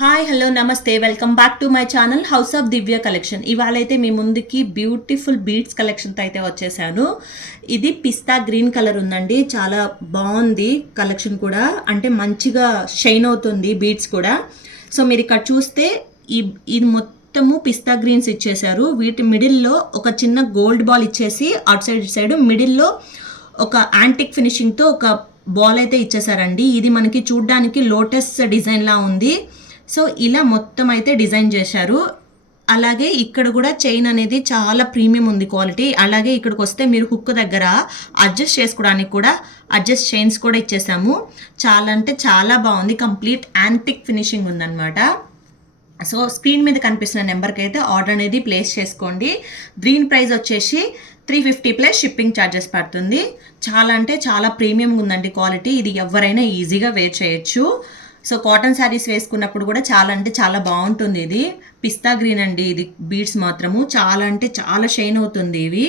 Hi hello నమస్తే welcome back to my channel house of Divya collection. ఇవాళ అయితే మీ ముందుకి బ్యూటిఫుల్ బీడ్స్ కలెక్షన్తో అయితే వచ్చేసాను. ఇది పిస్తా గ్రీన్ కలర్ ఉందండి, చాలా బాగుంది కలెక్షన్ కూడా, అంటే మంచిగా షైన్ అవుతుంది బీడ్స్ కూడా. సో మీరు ఇక్కడ చూస్తే ఇది మొత్తము పిస్తా గ్రీన్స్ ఇచ్చేసారు. వీటి మిడిల్లో ఒక చిన్న గోల్డ్ బాల్ ఇచ్చేసి అటు సైడ్ మిడిల్లో ఒక యాంటిక్ ఫినిషింగ్తో ఒక బాల్ అయితే ఇచ్చేసారండి. ఇది మనకి చూడ్డానికి లోటస్ డిజైన్లా ఉంది. సో ఇలా మొత్తం అయితే డిజైన్ చేశారు. అలాగే ఇక్కడ కూడా చైన్ అనేది చాలా ప్రీమియం ఉంది క్వాలిటీ. అలాగే ఇక్కడికి వస్తే మీరు హుక్ దగ్గర అడ్జస్ట్ చేసుకోవడానికి కూడా అడ్జస్ట్ చైన్స్ కూడా ఇచ్చేసాము. చాలా అంటే చాలా బాగుంది, కంప్లీట్ యాంటిక్ ఫినిషింగ్ ఉందన్నమాట. సో స్క్రీన్ మీద కనిపిస్తున్న నెంబర్కి అయితే ఆర్డర్ అనేది ప్లేస్ చేసుకోండి. దీని ప్రైస్ వచ్చేసి 350 ప్లస్ షిప్పింగ్ ఛార్జెస్ పడుతుంది. చాలా అంటే చాలా ప్రీమియంగా ఉందండి క్వాలిటీ. ఇది ఎవరైనా ఈజీగా వేర్ చేయొచ్చు. సో కాటన్ శారీస్ వేసుకున్నప్పుడు కూడా చాలా అంటే చాలా బాగుంటుంది. ఇది పిస్తా గ్రీన్ అండి, ఇది బీడ్స్ మాత్రము చాలా అంటే చాలా షైన్ అవుతుంది ఇవి.